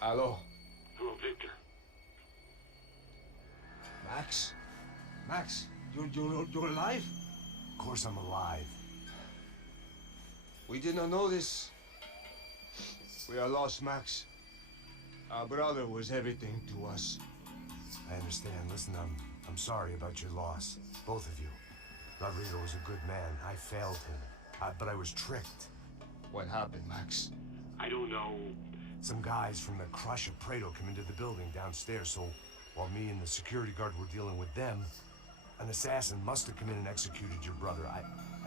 Hello. Hello, Victor. Max? Max, you're alive? Of course I'm alive. We did not know this. We are lost, Max. Our brother was everything to us. I understand. Listen, I'm sorry about your loss. Both of you. Rodrigo was a good man. I failed him. But I was tricked. What happened, Max? I don't know. Some guys from the Crachá Preto came into the building downstairs, so while me and the security guard were dealing with them, an assassin must have come in and executed your brother.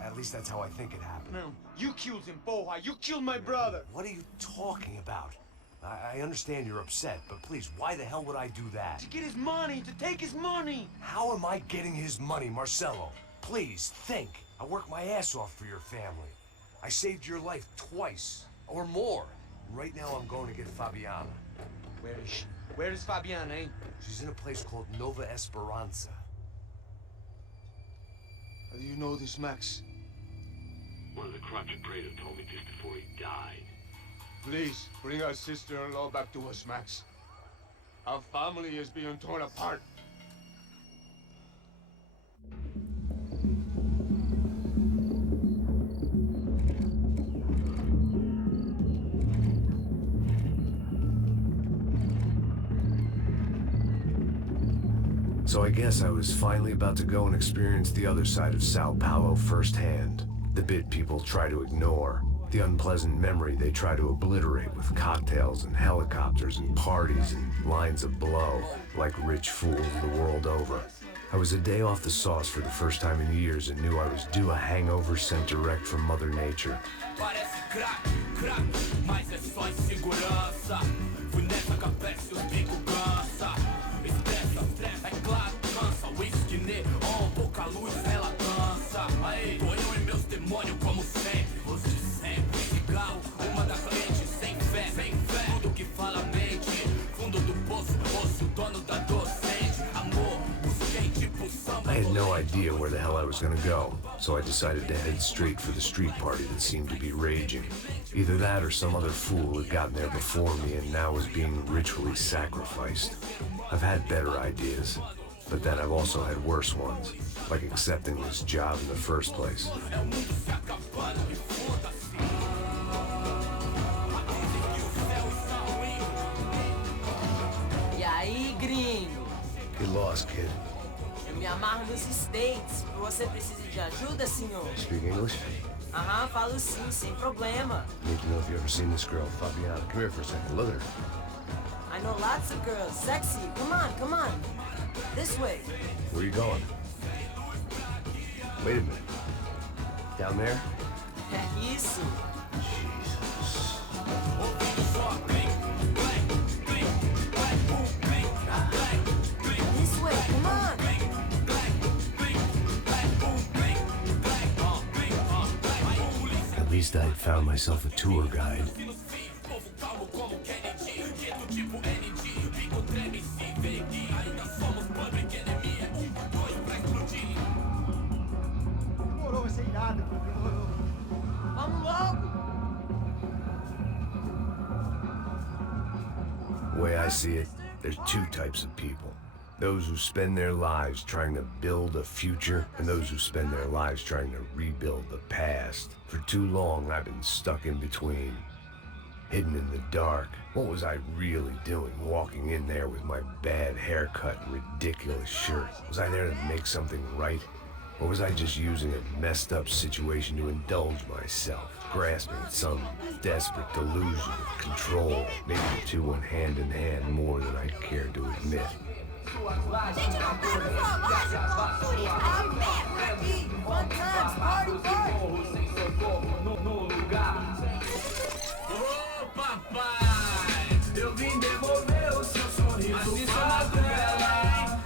At least that's how I think it happened. No, you killed him, Porra. You killed my brother. What are you talking about? I understand you're upset, but please, why the hell would I do that? To get his money, to take his money. How am I getting his money, Marcelo? Please, think. I worked my ass off for your family. I saved your life twice, or more. Right now I'm going to get Fabiana. Where is she? Where is Fabiana, eh? She's in a place called Nova Esperança. How do you know this, Max? One of the Crachá Preto told me just before he died. Please, bring our sister-in-law back to us, Max. Our family is being torn apart. So I guess I was finally about to go and experience the other side of Sao Paulo firsthand. The bit people try to ignore. The unpleasant memory they try to obliterate with cocktails and helicopters and parties and lines of blow, like rich fools the world over. I was a day off the sauce for the first time in years and knew I was due a hangover sent direct from Mother Nature. I had no idea where the hell I was gonna go, so I decided to head straight for the street party that seemed to be raging. Either that or some other fool had gotten there before me and now was being ritually sacrificed. I've had better ideas, but then I've also had worse ones, like accepting this job in the first place. E aí, gringo? Get lost, kid. Eu me amarro nos States. Você precisa de ajuda, senhor? Speak English? Aham, falo sim, sem problema. Need to know if you ever seen this girl, Fabiana. Come here for a second. Look at her. I know lots of girls. Sexy. Come on, come on. This way. Where are you going? Wait a minute. Down there? É isso. Jesus. This way, come on. At least I'd found myself a tour guide. Demorou, vai ser irado, pô. Demorou. Vamos logo. The way I see it, there's two types of people. Those who spend their lives trying to build a future, and those who spend their lives trying to rebuild the past. For too long, I've been stuck in between. Hidden in the dark. What was I really doing, walking in there with my bad haircut and ridiculous shirt? Was I there to make something right? Or was I just using a messed up situation to indulge myself, grasping at some desperate delusion of control? Maybe the two went hand in hand more than I cared to admit. Gente, não tá no relógio. Por isso tá de pé aqui. One times, party, party. Ô papai, eu vim devolver o seu sorriso favela.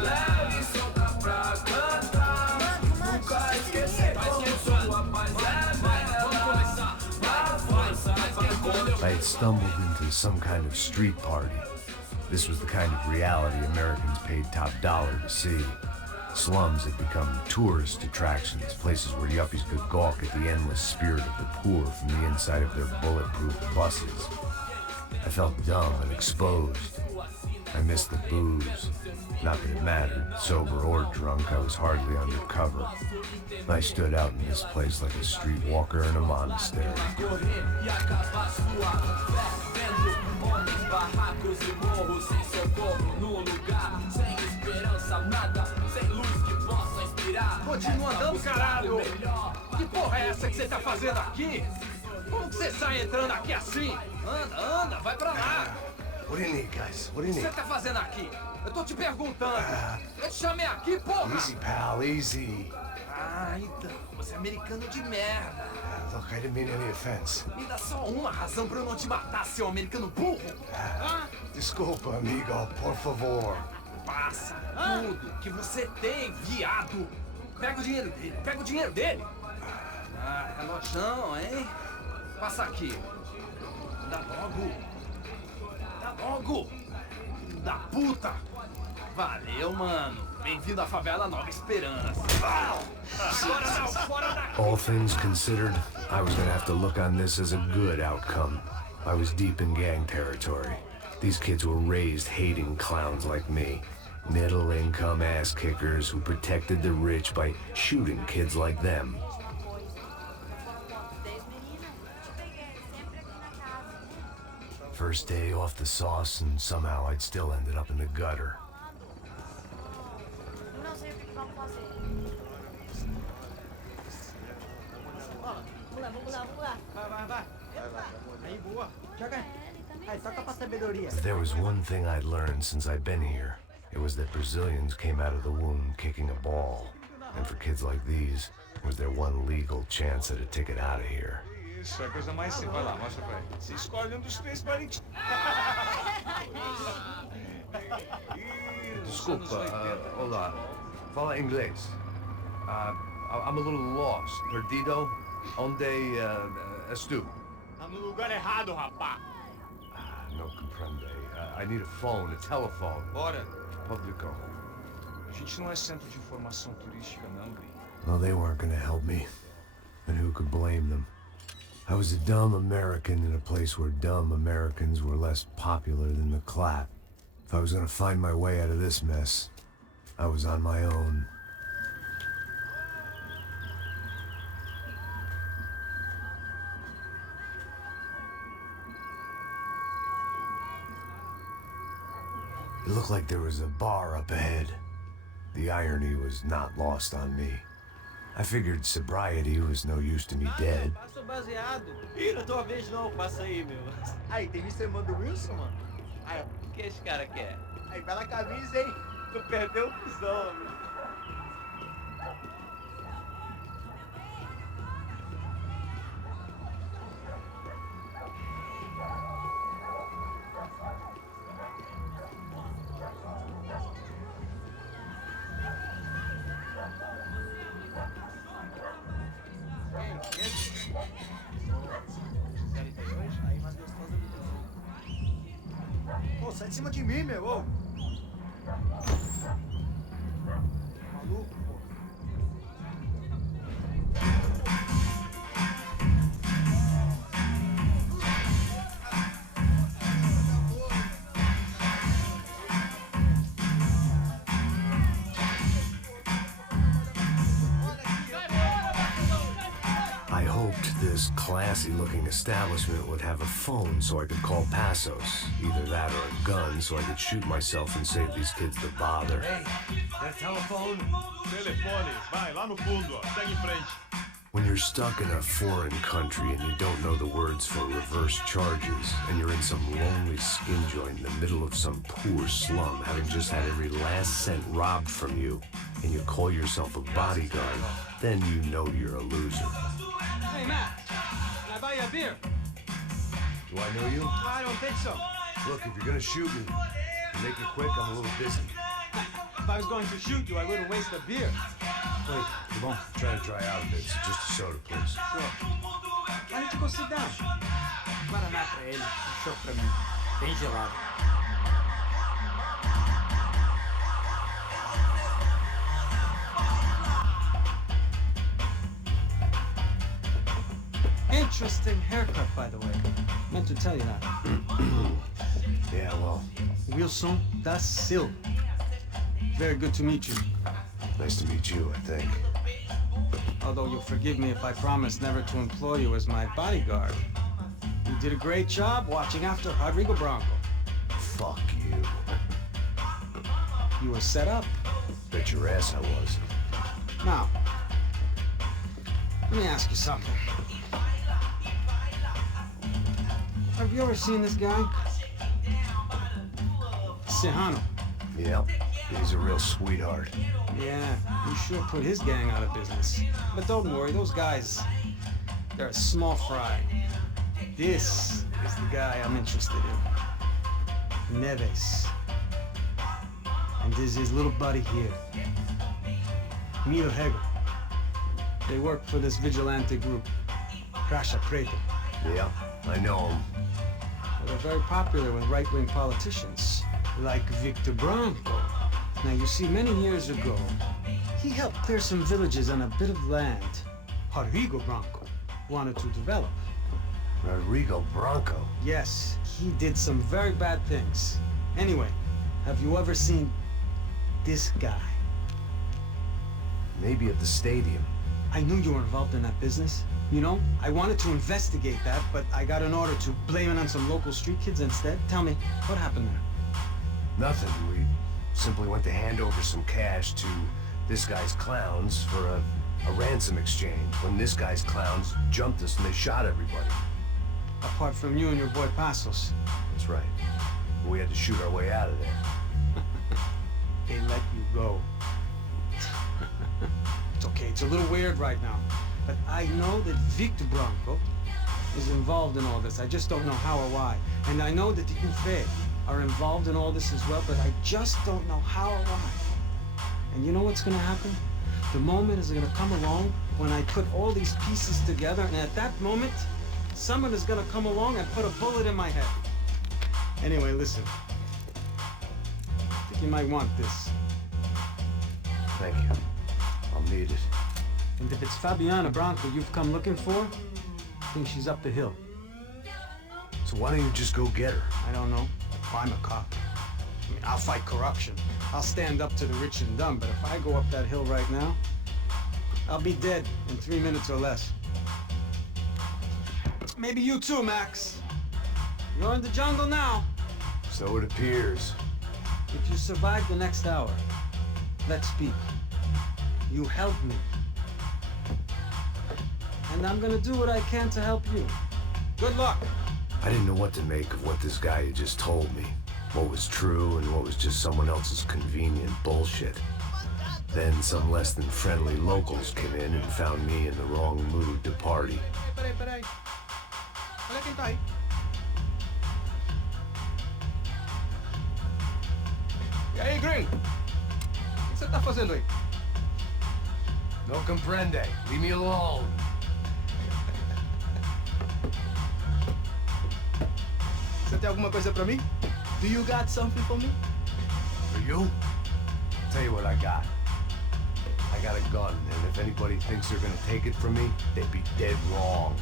Leve e solta pra cantar. Nunca esquecer como sua paz é bela. A força I had stumbled into some kind of street party. This was the kind of reality Americans paid top dollar to see. Slums had become tourist attractions, places where yuppies could gawk at the endless spirit of the poor from the inside of their bulletproof buses. I felt dumb and exposed. I missed the booze. Not that it mattered, sober or drunk, I was hardly undercover. I stood out in this place like a streetwalker in a monastery. Continua andando, caralho! Que porra é essa que você tá fazendo aqui? Como que você sai entrando aqui assim? Anda, vai pra lá! What do you need, guys? What do you O que need? você tá fazendo aqui? Eu tô te perguntando. Eu te chamei aqui, porra! Easy, pal, easy. Ah, então, você é americano de merda. Look, I didn't mean any offense. Me dá só uma razão pra eu não te matar, seu americano burro. Desculpa, amigo, por favor. Passa tudo que você tem, viado. Pega o dinheiro dele, Ah, relojão, hein? Passa aqui. Dá logo. Da puta. Valeu, mano. Bem-vindo à favela Nova Esperança. Agora não, fora daqui. All things considered, I was gonna have to look on this as a good outcome. I was deep in gang territory. These kids were raised hating clowns like me. Middle-income ass-kickers who protected the rich by shooting kids like them. First day off the sauce, and somehow I'd still ended up in the gutter. Não sei o que vamos fazer. Vamos lá. Vai. Aí, boa. Joga. Aí, toca pra sabedoria. If there was one thing I'd learned since I'd been here, it was that Brazilians came out of the womb kicking a ball. And for kids like these, it was their one legal chance at a ticket out of here. Isso é a coisa mais simples. Vai lá, mostra pra ele. Você escolhe um dos três parentes. Desculpa, olá. Fala inglês. I'm a little lost. Perdido? Onde és tu? Tá no lugar errado, rapá. No comprende. I need a phone, a telephone. Bora. Público. A gente não é centro de informação turística, não, gringo. Well, they weren't gonna help me. And who could blame them? I was a dumb American in a place where dumb Americans were less popular than the clap. If I was gonna find my way out of this mess, I was on my own. It looked like there was a bar up ahead. The irony was not lost on me. I figured sobriety was no use to me dead. Passa o baseado. Ih, não é tua vez não, passa aí, meu. Aí, tem Mr. Mando Wilson, mano? Aí, O que esse cara quer? aí, pela camisa, hein? Tu perdeu o cuzão, meu. Pô, sai de cima de mim, meu. Ô. Maluco, pô. I hoped this classy-looking establishment would have a phone so I could call Passos. Either that or a gun so I could shoot myself and save these kids the bother. Hey, that telephone? Telefone, vai lá no fundo, ó. Segue em frente. When you're stuck in a foreign country and you don't know the words for reverse charges, and you're in some lonely skin joint in the middle of some poor slum, having just had every last cent robbed from you, and you call yourself a bodyguard, then you know you're a loser. Hey, Matt. Can I buy you a beer? Do I know you? I don't think so. Look, if you're gonna shoot me, make it quick, I'm a little busy. If I was going to shoot you, I wouldn't waste a beer. Wait, come on. Try to dry out a bit. So just a soda, please. Sure. Why don't you go sit down? Guaraná pra ele, um chopp pra mim. Bem gelado. Interesting haircut, by the way. Meant to tell you that. Yeah, well, Wilson da Silva. Very good to meet you. nice to meet you, I think. Although you'll forgive me if I promise never to employ you as my bodyguard. You did a great job watching after Rodrigo Branco. Fuck you. You were set up. Bet your ass I was. Now, let me ask you something. Have you ever seen this guy? Serrano. Yep, he's a real sweetheart. Yeah, you sure put his gang out of business. But don't worry, those guys, they're a small fry. This is the guy I'm interested in. Neves. And this is his little buddy here. Mio Hegel. They work for this vigilante group, Crachá Preto. Yeah, I know him. Well, they're very popular with right-wing politicians, like Victor Branco. Now, you see, many years ago, he helped clear some villages on a bit of land Rodrigo Branco wanted to develop. Rodrigo Branco? Yes, he did some very bad things. Anyway, have you ever seen this guy? Maybe at the stadium. I knew you were involved in that business. You know, I wanted to investigate that, but I got an order to blame it on some local street kids instead. Tell me, what happened there? Nothing. We simply went to hand over some cash to this guy's clowns for a ransom exchange. When this guy's clowns jumped us and they shot everybody. Apart from you and your boy Passos. That's right. We had to shoot our way out of there. They let you go. It's okay, it's a little weird right now. But I know that Victor Branco is involved in all this. I just don't know how or why. And I know that the ensue are involved in all this as well, but I just don't know how or why. And you know what's gonna happen? The moment is gonna come along when I put all these pieces together, and at that moment, someone is gonna come along and put a bullet in my head. Anyway, listen. I think you might want this. Thank you. I'll need it. And if it's Fabiana Branco you've come looking for, I think she's up the hill. So why don't you just go get her? I don't know. I'm a cop. I mean, I'll fight corruption. I'll stand up to the rich and dumb, but if I go up that hill right now, I'll be dead in 3 minutes or less. Maybe you too, Max. You're in the jungle now. So it appears. If you survive the next hour, let's speak. You help me. And I'm gonna do what I can to help you. Good luck. I didn't know what to make of what this guy had just told me. What was true and what was just someone else's convenient bullshit. Then some less than friendly locals came in and found me in the wrong mood to party. Peraí. Olha quem tá aí. E aí, gringo? O que você tá fazendo aí? No comprende. Leave me alone. Você tem alguma coisa pra mim? Do you got something for me? For you? Tell you what I got. I got a gun, and if anybody thinks they're gonna take it from me, they'd be dead wrong.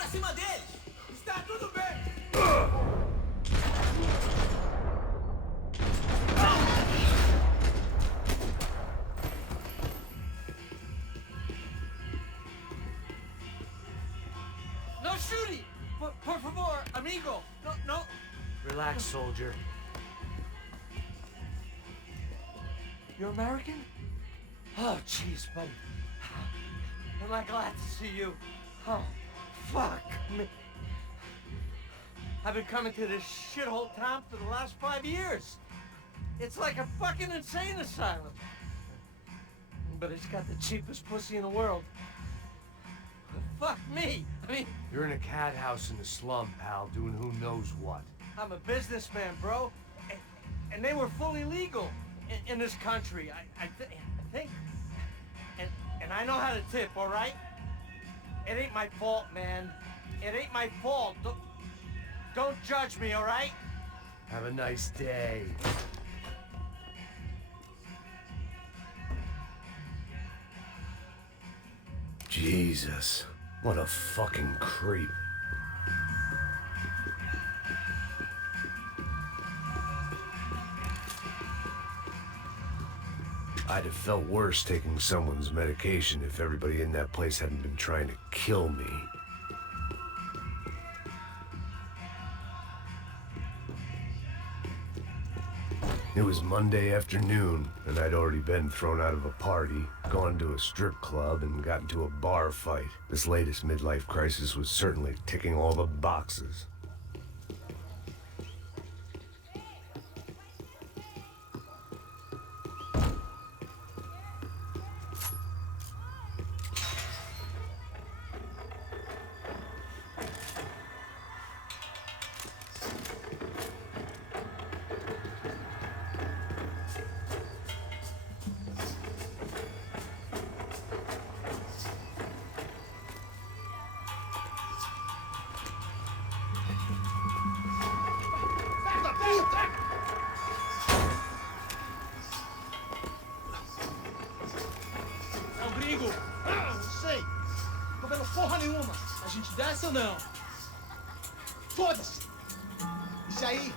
pra cima deles! Está tudo bem! No shooting! Por favor, amigo! No, no! Relax, soldier. You're American? Oh, jeez, buddy. Am I glad to see you? Oh, fuck me. I've been coming to this shithole town for the last 5 years. It's like a fucking insane asylum. But it's got the cheapest pussy in the world. Fuck me. I mean, You're in a cat house in the slum, pal, doing who knows what. I'm a businessman, bro. And they were fully legal in this country. I think. And I know how to tip, all right? It ain't my fault, man. It ain't my fault. Don't judge me, all right? Have a nice day. Jesus, what a fucking creep. I'd have felt worse taking someone's medication if everybody in that place hadn't been trying to kill me. It was Monday afternoon, and I'd already been thrown out of a party, gone to a strip club, and got into a bar fight. This latest midlife crisis was certainly ticking all the boxes. Rodrigo! Não sei. Tô vendo porra nenhuma. A gente desce ou não? Foda-se! Isso aí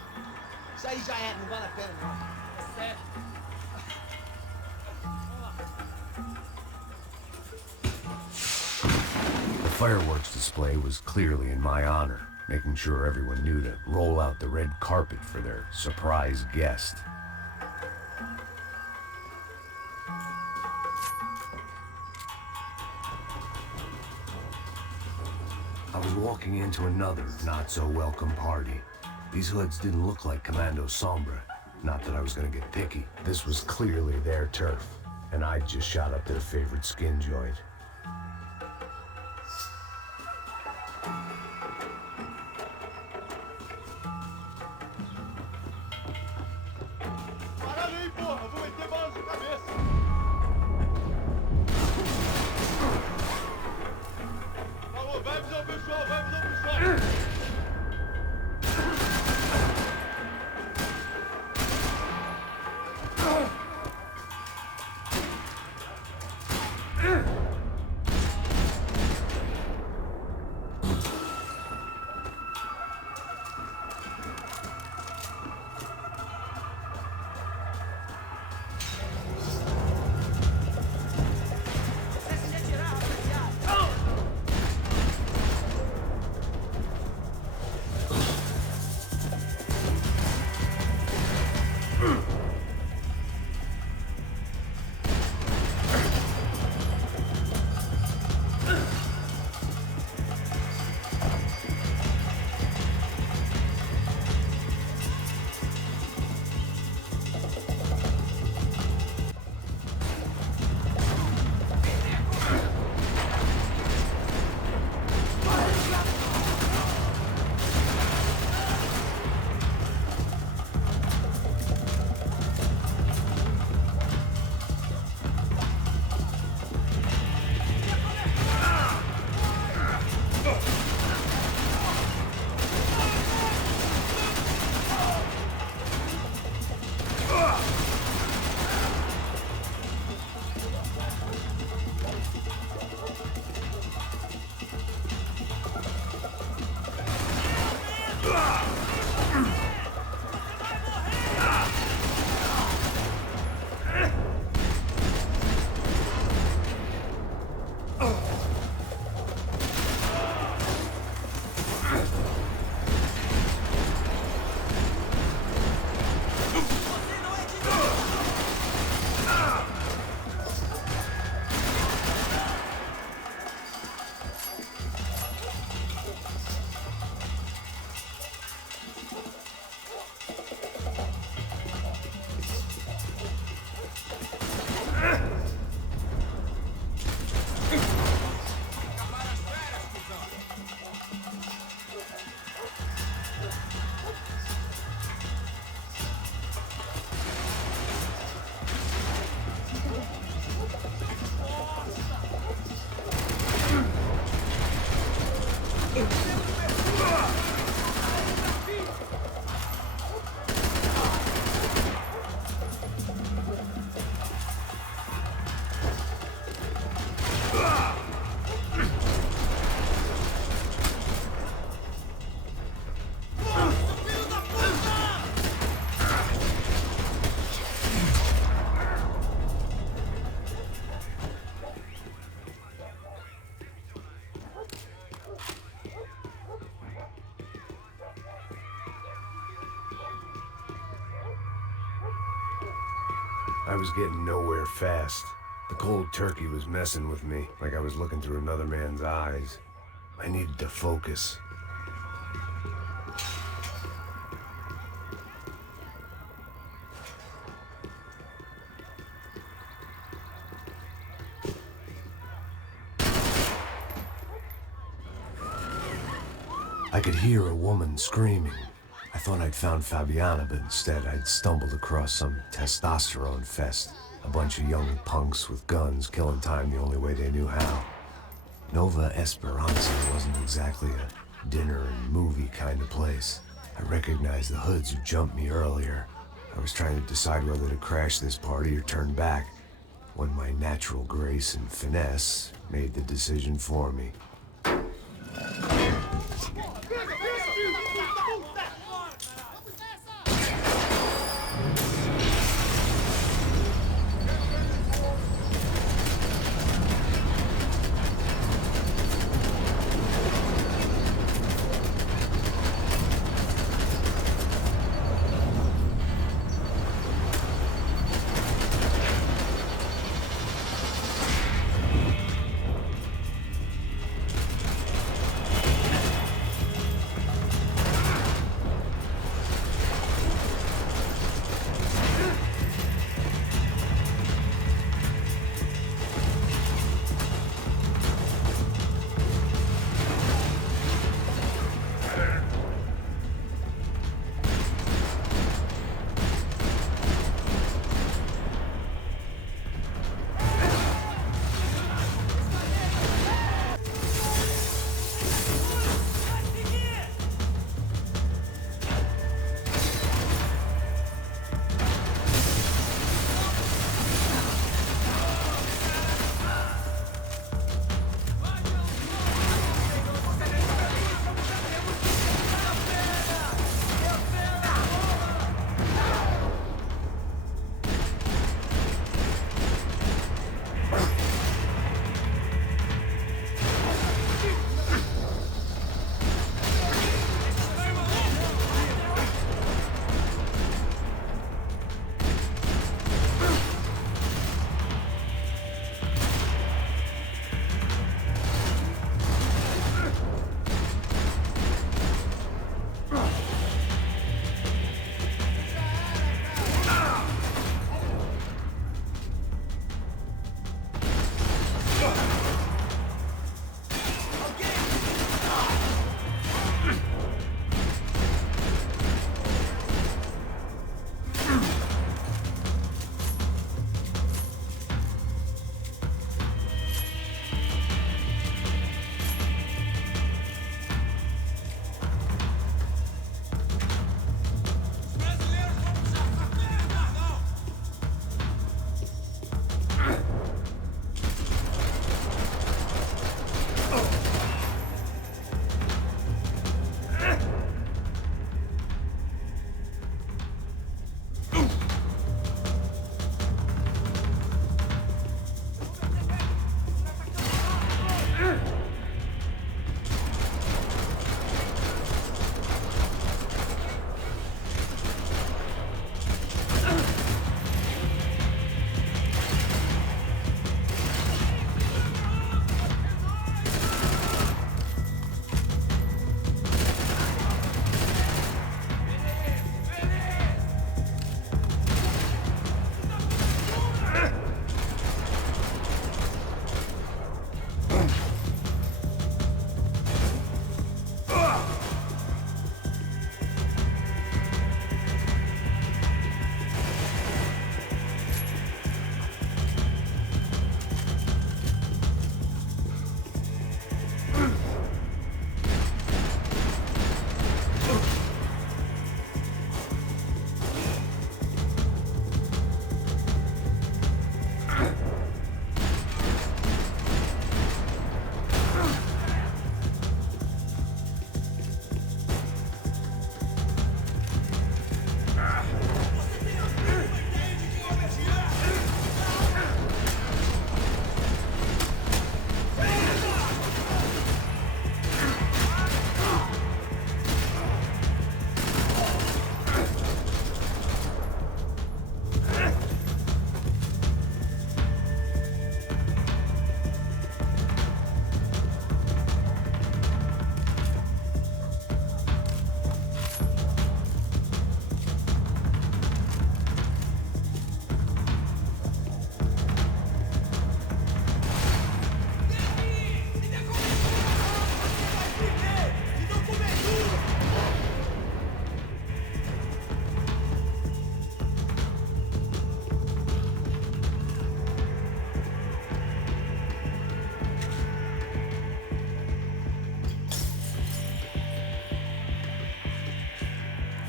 já é, não vale a pena não. É sério. The fireworks display was clearly in my honor, making sure everyone knew to roll out the red carpet for their surprise guest. I was walking into another not-so-welcome party. These hoods didn't look like Comando Sombra. Not that I was gonna get picky. This was clearly their turf, and I'd just shot up their favorite skin joint. Caralho aí, porra! Vou meter bala na sua cabeça! Falou, vai avisar o pessoal, vai avisar o pessoal! I was getting nowhere fast. The cold turkey was messing with me, like I was looking through another man's eyes. I needed to focus. I could hear a woman screaming. I thought I'd found Fabiana, but instead I'd stumbled across some testosterone fest. A bunch of young punks with guns killing time the only way they knew how. Nova Esperança wasn't exactly a dinner and movie kind of place. I recognized the hoods who jumped me earlier. I was trying to decide whether to crash this party or turn back, when my natural grace and finesse made the decision for me.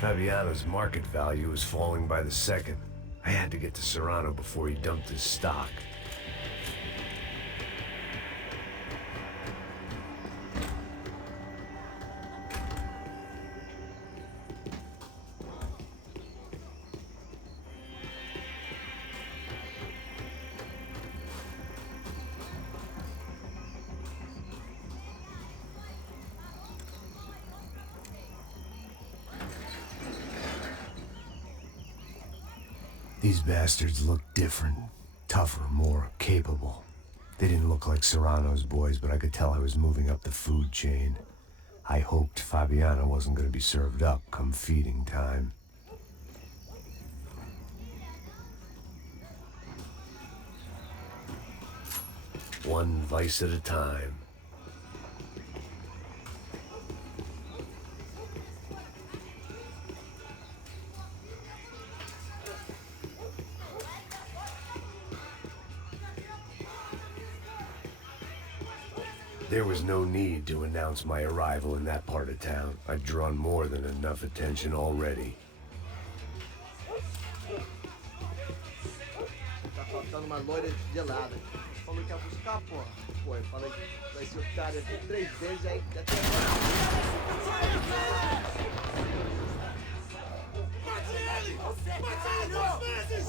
Fabiana's market value was falling by the second. I had to get to Serrano before he dumped his stock. These bastards looked different, tougher, more capable. They didn't look like Serrano's boys, but I could tell I was moving up the food chain. I hoped Fabiana wasn't going to be served up come feeding time. One vice at a time. There was no need to announce my arrival in that part of town. I'd drawn more than enough attention already. Tá faltando uma loira gelada. Falou que ia buscar, porra. Pô, eu falei que vai ser otário aqui 3 vezes, aí até agora. Mate ele! Mate ele 2 vezes!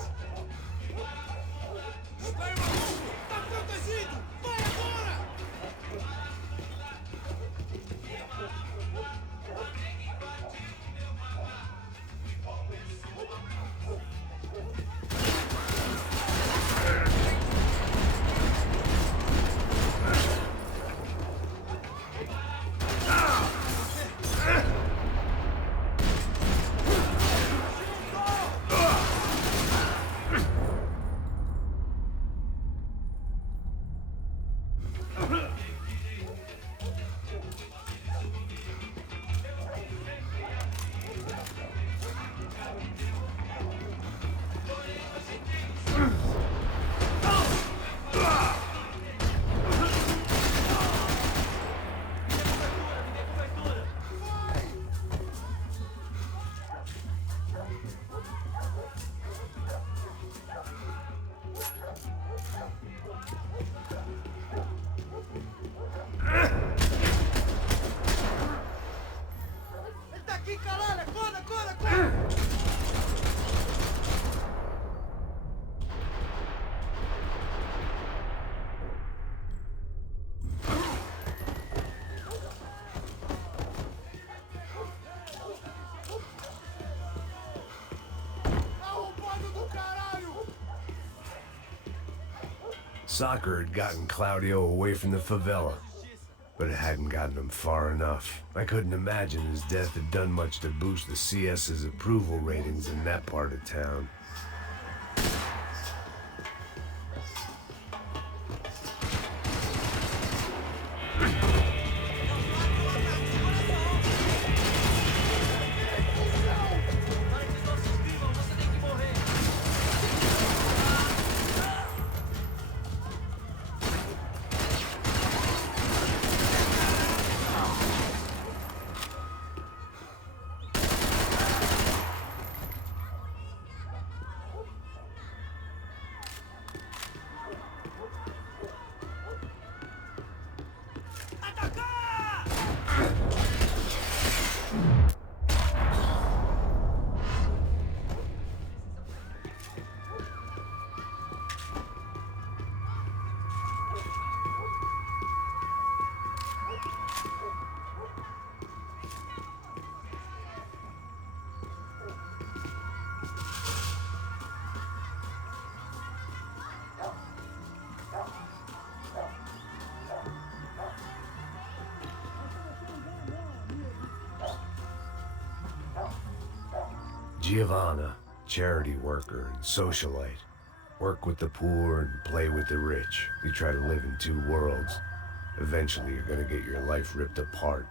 Espera, maluco! Tá protegido! Vai agora! Soccer had gotten Claudio away from the favela, but it hadn't gotten him far enough. I couldn't imagine his death had done much to boost the CS's approval ratings in that part of town. Giovanna, charity worker and socialite. Work with the poor and play with the rich. You try to live in 2 worlds. Eventually you're gonna get your life ripped apart.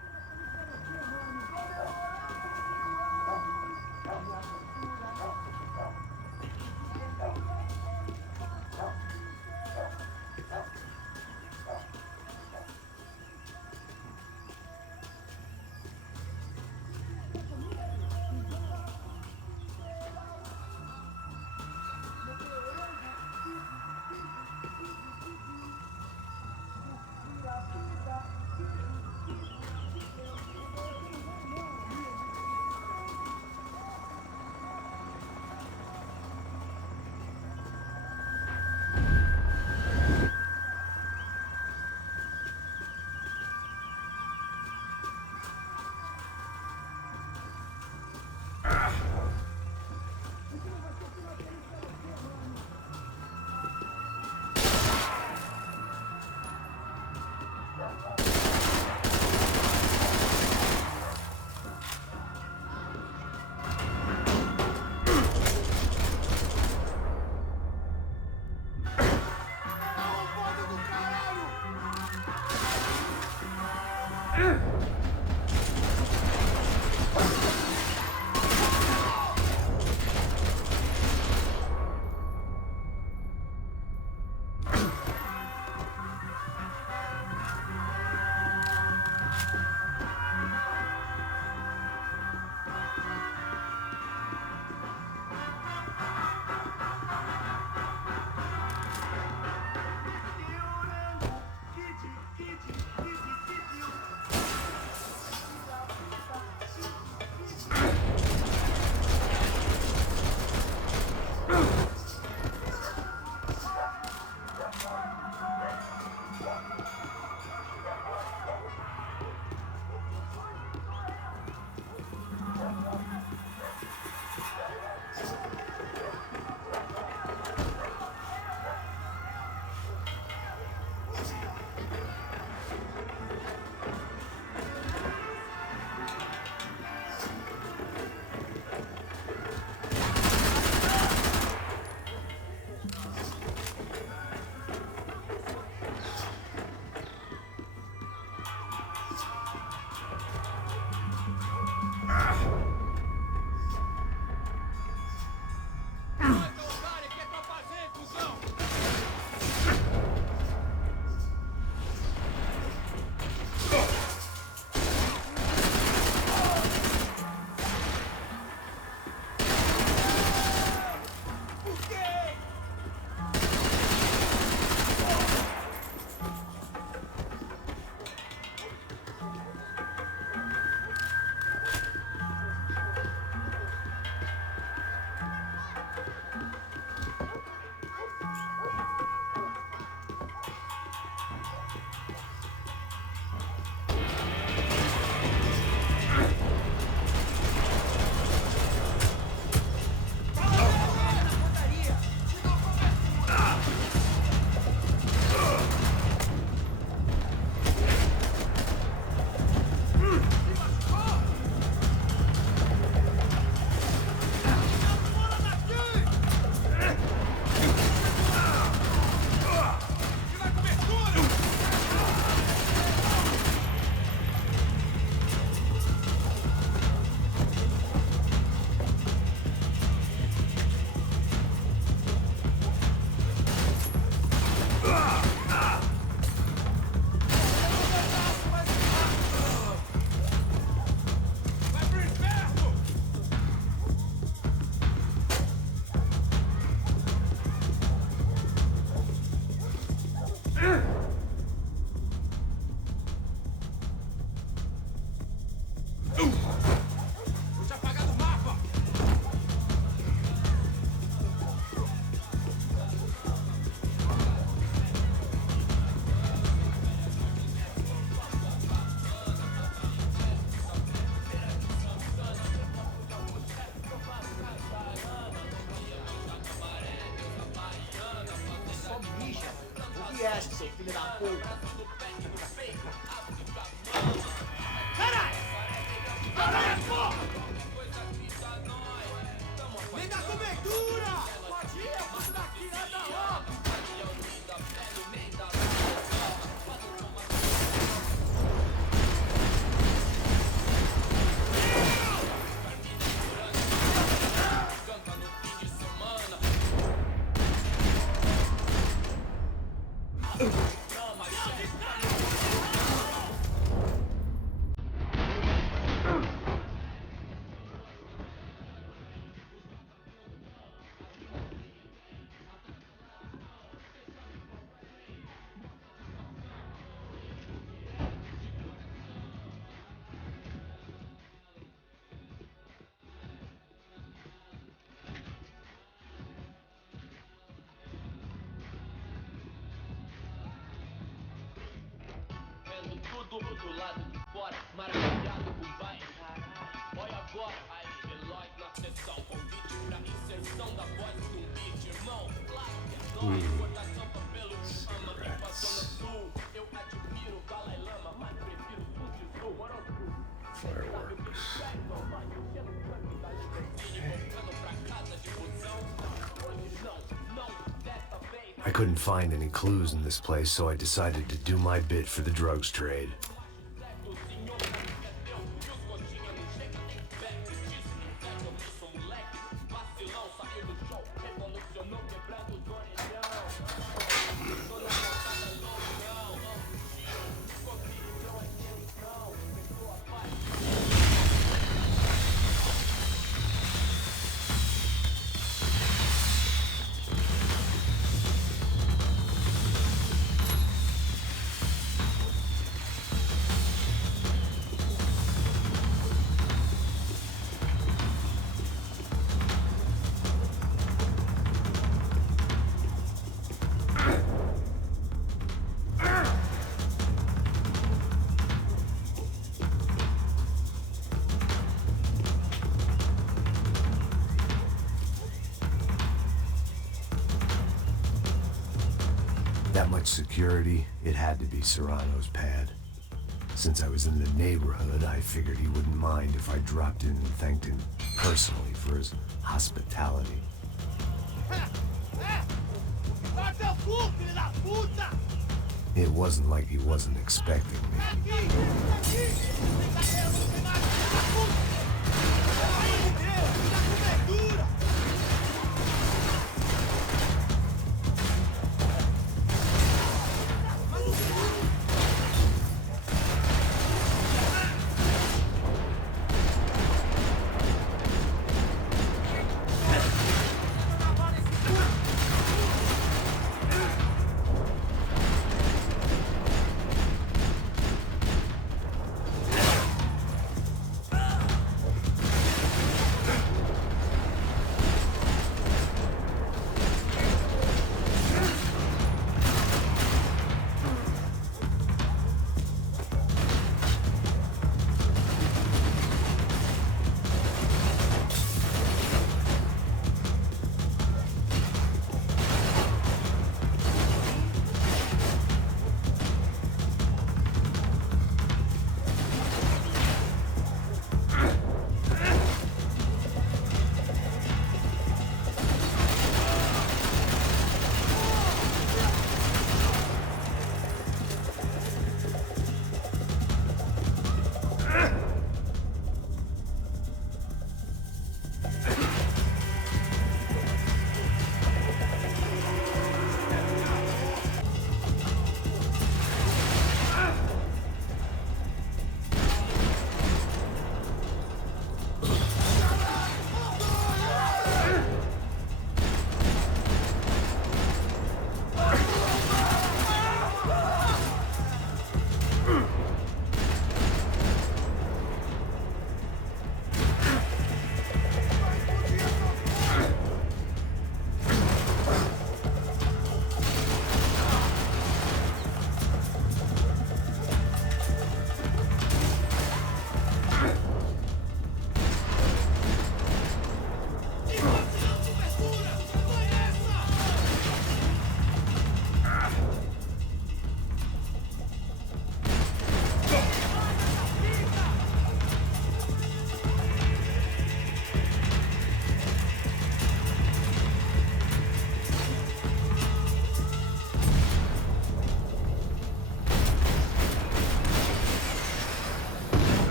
fogo. Caralho! Caralho, porra! Vem da cobertura! Pode ir, eu faço daqui, anda logo! Tudo do lado de fora, maravilhado com vai. Olha agora, aí, Veloz na sessão. Convite pra inserção da voz de beat, irmão. Claro que é nós, cortação papelo, ama quem passou no sul. Eu admiro o Dalai Lama, mas prefiro o Fujitsu. Fireworks. I couldn't find any clues in this place, so I decided to do my bit for the drugs trade. That much security, it had to be Serrano's pad. Since I was in the neighborhood, I figured he wouldn't mind if I dropped in and thanked him personally for his hospitality. It wasn't like he wasn't expecting me.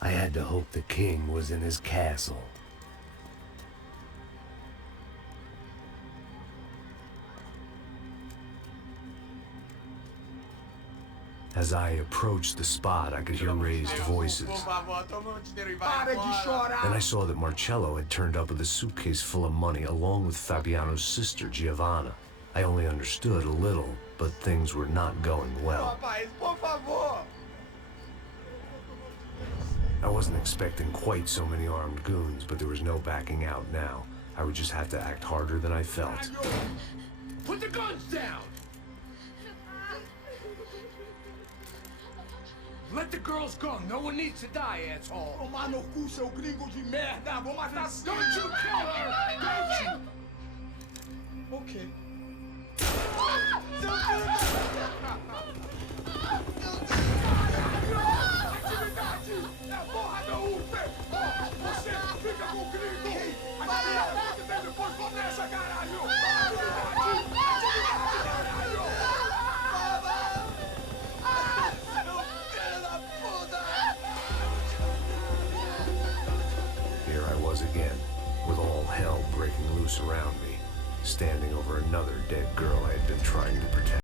I had to hope the king was in his castle. As I approached the spot, I could hear raised voices. Para de chorar! Then I saw that Marcello had turned up with a suitcase full of money along with Fabiano's sister, Giovanna. I only understood a little, but things were not going well. Rapaz, por favor! I wasn't expecting quite so many armed goons, but there was no backing out now. I would just have to act harder than I felt. Put the guns down! Let the girls go. No one needs to die, asshole. Tomar no cu, seu gringo de merda! Vou matar seu... Don't you kill her! Don't you! Ok. Atividade! É a porra da UP! Você fica com o gringo! Atividade! Depois começa, caralho! Atividade! Atividade, caralho! Here I was again, with all hell breaking loose around me, standing over another dead girl I had been trying to protect.